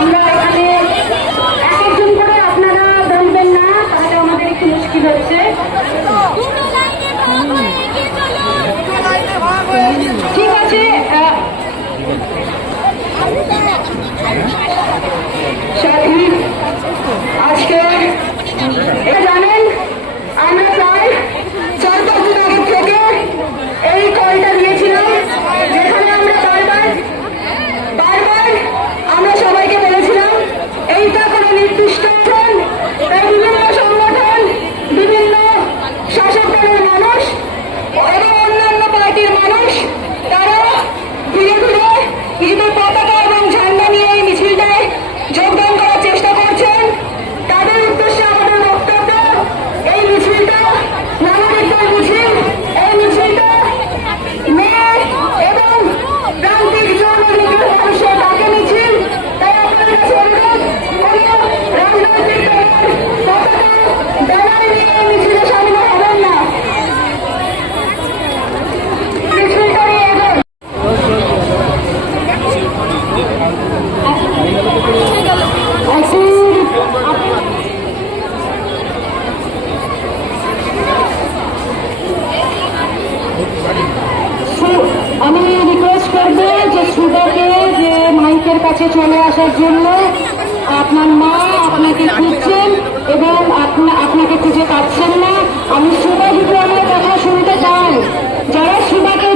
আমরা এখানে এক একজন করে আপনারা বলবেন না, তাহলে আমাদের একটু মুশকিল হচ্ছে। ঠিক আছে, আজকে জানেন আমরা প্রায় 4-5 দিন আগে থেকে এই কলটা দিয়েছিলাম, যেখানে আমরা বারবার আমরা সবাইকে বলেছিলাম এইটা কোনো নির্দিষ্ট বিভিন্ন সংগঠন, বিভিন্ন শাসক দলের মানুষ এবং অন্যান্য পার্টির মানুষ তারা ধীরে ধীরে নিজেদের পতাকা এবং ঝান্ডা নিয়ে এই মিছিলটায় যোগদান করার চেষ্টা করছেন। তাদের উদ্দেশ্যে আমাদের বক্তব্য, এই মিছিলটা নাগরিকদের মিছিল, এই মিছিলটা মেয়ে এবং প্রান্তিক জনগণের মানুষের ডাকে মিছিল। তাই আপনাদের কাছে অনুরোধ, কোনো রাজনৈতিক দলের পতাকা ব্যানার নিয়ে এই মিছিলে সামিল হবেন না। মিছিলটা নিয়ে এগোন। আমি রিকোয়েস্ট করবো যে সুদাকে যে মাইকের কাছে চলে আসার জন্য। আপনার মা আপনাকে খুঁজছেন এবং আপনাকে খুঁজে পাচ্ছেন না। আমি সুদা যদি আমার কথা শুনতে চান, যারা সুদাকে